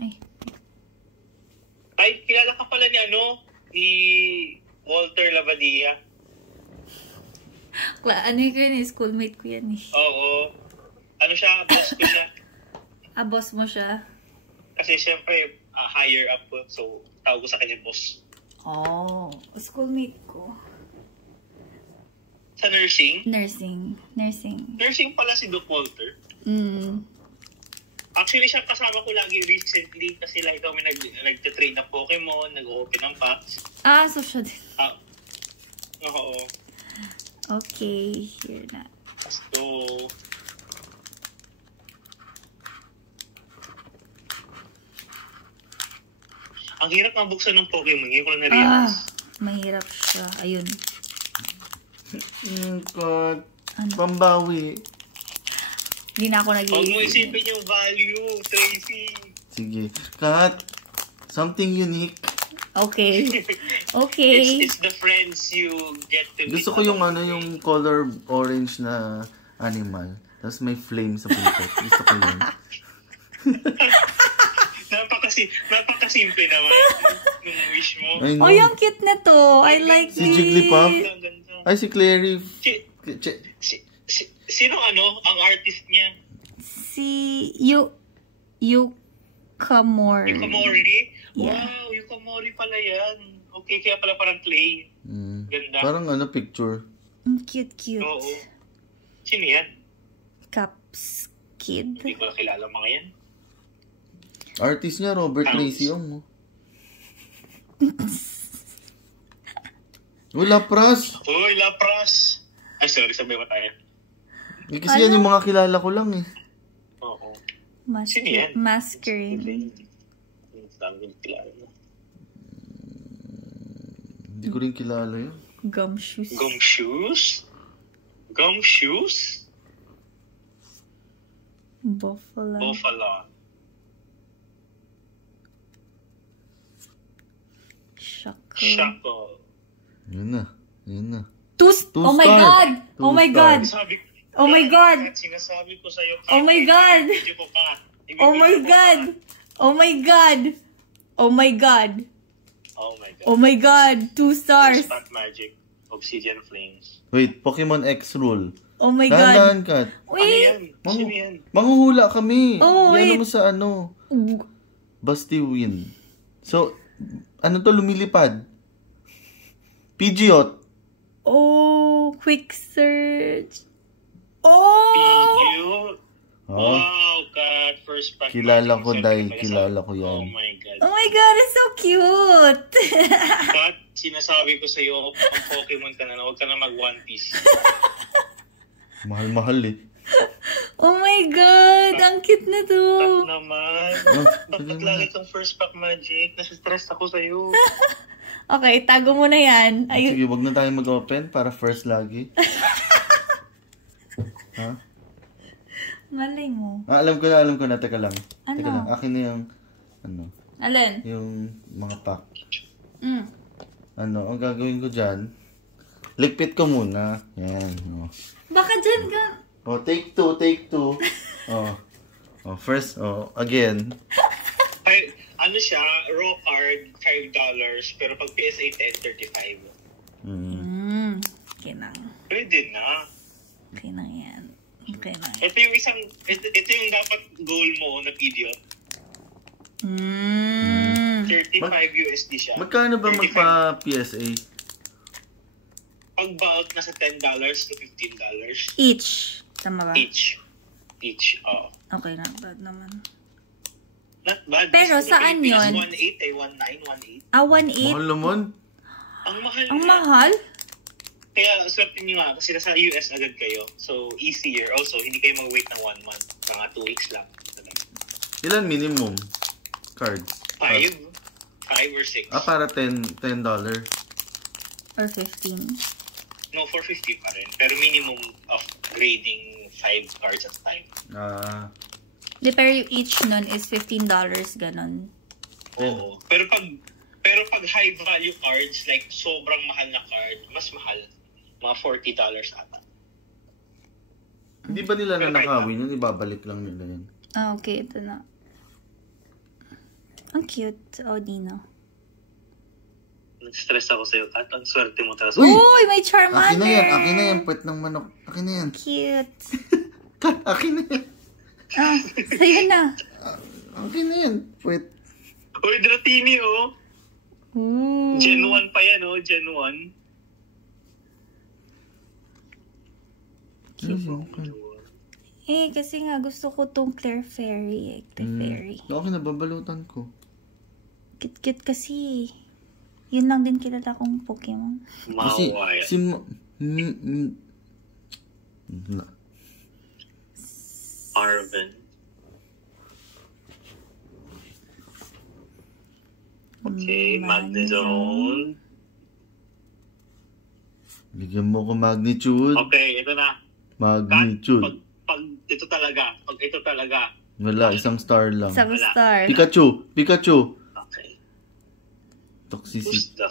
Ay. Ay, kilala ka pala ni ni Walter Labadia. Ano ko yun eh, schoolmate ko yan eh. Oo. Ano siya, boss ko siya. Boss mo siya? Kasi syempre, higher up ko. So, tawag ko sa kanya boss. Oh, schoolmate ko. Sa nursing? Nursing. Nursing pala si Doc Walter? Actually, siya kasama ko lagi recently kasi like kami nagtitrain ng Pokemon, nag-open ng packs. So siya din. Oo. Okay, here na. Let's go. Ang hirap mabuksan ng Pokemon. Ngayon ko lang na-realize. Mahirap siya. Ayun. God. Pambawi. Hindi na ako nag-iisip. Huwag mo isipin yung value, Tracy. Sige. Kat, something unique. Okay. Okay. It's the friends you get to meet. Gusto ko yung yung color orange na animal. Tapos may flame sa putot. Gusto ko yun. Napakasimple naman nung wish mo. Oh, yung cute na to. I like Si Jigglypuff? Ay, si Clary. Sino ang artist niya? Si Yukamori. Yukamori? Yeah. Wow, Yukamori pala yan. Okay, kaya pala parang clay. Ganda. Parang picture. Cute. Oo. Sino yan? Caps Kid. Hindi ko na kilala mga yan. Artist niya, Robert Tracy Ong. Lapras. Uy, Lapras. Ay, sorry, sabay ba tayo? Kasi yan yung mga kilala ko lang eh. Oo. Sino yan? Masquerade. Dami kilala na. Hindi ko rin kilala yun. Gumshoes. Buffalo. Shackle. Yun na. Oh my God! Oh my God! Oh my God! Sinasabi ko sa'yo. Oh my God! Oh my God! Oh my God! Oh my God! Oh my God! 2 stars! Stat Magic. Obsidian Flames. Wait, Pokemon X rule. Oh my God! Dahan-dahan, Kat. Wait! Sino yan? Manghuhula kami. Oh, wait. Yan mo sa Basti Win. So, lumilipad? Pidgeot. Oh, quick search. Oh! Pidgeot. Wow, Kat. First pack. Kilala ko dahil kilala ko yan. Oh my God. Oh my God, it's so cute! Kat, sinasabi ko sa'yo, ang Pokemon ka na, huwag ka na mag-One Piece. Mahal-mahal eh. Oh my God, ang cute na to. Kat naman. Bakit lagi itong first pack magic? Nasa-stress ako sa'yo. Okay, tago mo na yan. Sige, wag na tayo mag-open para first lagi. Ha? Malay mo. Alam ko na. Teka lang. Teka lang. Akin na yung, Alin? yung mga pack. Ang gagawin ko dyan, ligpit ko muna. Yan. Baka dyan ka. Take two. First, again. Ay, siya, raw card, $5, pero pag PSA 10, $35. Okay na. Pwede na. Okay na yan. Okay na. Ito yung dapat goal mo na video. 35 USD siya. Magkano ba magpa-PSA? Pag bulk, nasa $10 to $15. Each. Tama ba? Each, oo. Okay na, bad naman. Not bad. Pero saan yun? 1.8 1.9, 1.8. 1.8? Mahal naman. Ang mahal Ang na. mahal? Kaya swerte nyo nga, kasi nasa US agad kayo. So, easier. Also, hindi kayo mag-wait ng 1 month. Mga 2 weeks lang. Ilan minimum cards? 5 or 6. Para $10. Or 15? No, for 50 pa rin. Pero minimum of grading 5 cards at a time. Pero yung each nun is $15, ganon. Oo. Pero pag high value cards, like sobrang mahal na card, mas mahal. Mga $40 ata. Hindi ba nila nanakawin yun? Ibabalik lang nila yun. Okay, ito na. Ang cute, Audino. Nag-stress ako sa'yo, Kat. Ang swerte mo talaga. Uy, may Charmander! Akin na yan, puwet ng manok. Akin na yan. Cute. Kat, akin na yan. Ah, sa'yo na. Akin na yan, puwet. Uy, Dratini, oh. Ooh. Gen 1 pa yan, oh. Gen 1. Kasi nga gusto ko tong Clefairy. Clefairy. Okay, nababalutan ko. Cute kasi. Yun lang din kilala kong Pokemon. Kasi, Mawaya. Arven. Okay, Magnezone. Bigyan mo ko magnitude. Okay, ito na. Magnitude. Pag ito talaga. Wala, isang star lang. Isang star. Pikachu. Okay. Toxicity. Who's the...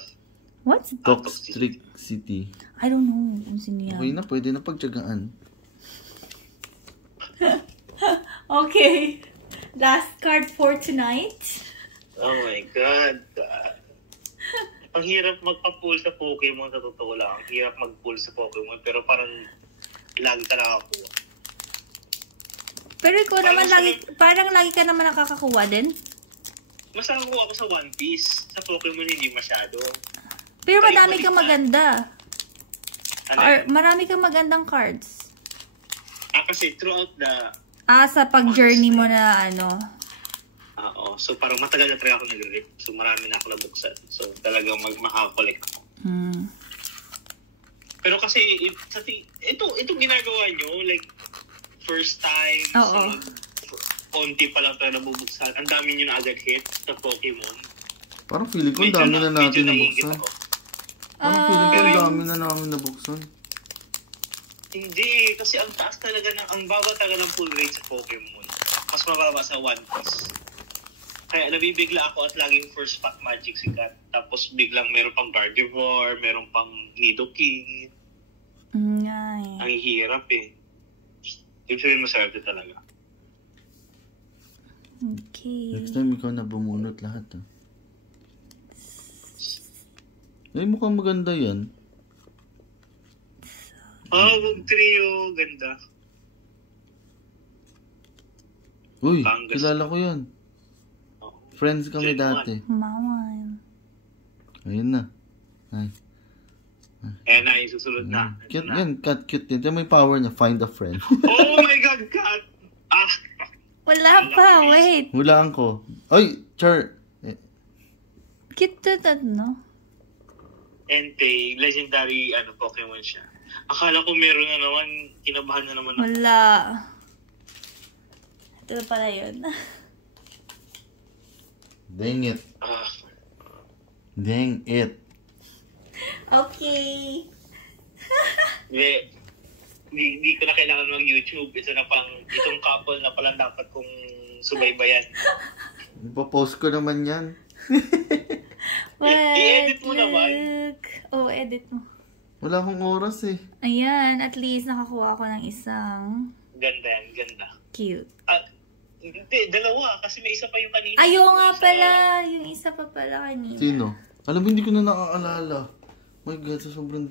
What's that? Toxicity. I don't know kung sino yan. Okay na, pwede na pagtyagaan. Okay. Last card for tonight. Oh my God. Ang hirap magpa-pull sa Pokemon, sa totoo lang. Ang hirap mag-pull sa Pokemon, pero parang lagi ka nakakuha. Pero ikaw naman parang lagi ka naman nakakakuha din. Mas nakakuha ako sa One Piece. Sa Pokemon hindi masyado. Pero marami kang maganda. Ano? Or marami kang magandang cards. Kasi throughout the... Sa pag-journey mo na ano. Oo. So parang matagal na talaga ako nag-rip. So marami na ako nabuksan. So talagang makakollect ako. Pero kasi, itong ginagawa nyo, like, first time, Oo. konti pa lang tayo nabubuksan. Ang dami nyo na agad hit sa Pokemon. Parang feeling ko ang dami na natin nabuksan. Parang feeling ko ang dami na namin nabuksan. Hindi, kasi ang taas talaga ang baba talaga ng pull rate sa Pokemon. Mas mababa sa One Piece. Kaya nabibigla ako at laging first spot magic si Kat. Tapos biglang meron pang Gardevoir, meron pang Nidoking. Ang hirap eh. Ibig sabihin maswerte talaga. Okay. Next time ikaw na bumunot lahat. Mukhang maganda yan. Trio. Ganda. Uy, Kangas. kilala ko yan. Friends kami Gen dati. Mawan. Ayun na. Ay. Ayan na, yung susunod na. Cute yan, cat cute din. Ito may power na find a friend. Oh my God, Kat! Wala pa, wait. Hulaan ko. Ay, Char. Cute to no? Entei, legendary Pokemon siya. Akala ko meron na naman, kinabahan na naman ako. Wala. Ito pala yun. Dang it. Dang it. Okay. Hindi ko na kailangan mag-YouTube. Itong couple na pala dapat kong subaybayan. Ipapost ko naman yan. I-edit mo naman. Edit mo. Wala akong oras eh. Ayan, at least nakakuha ako ng isang Ganda yan, ganda. cute. Hindi, dalawa. Kasi may isa pa yung kanina. Ayaw nga pala. Yung isa pa pala kanina. Sino? Alam mo, hindi ko na nakaalala. My God, sa sobrang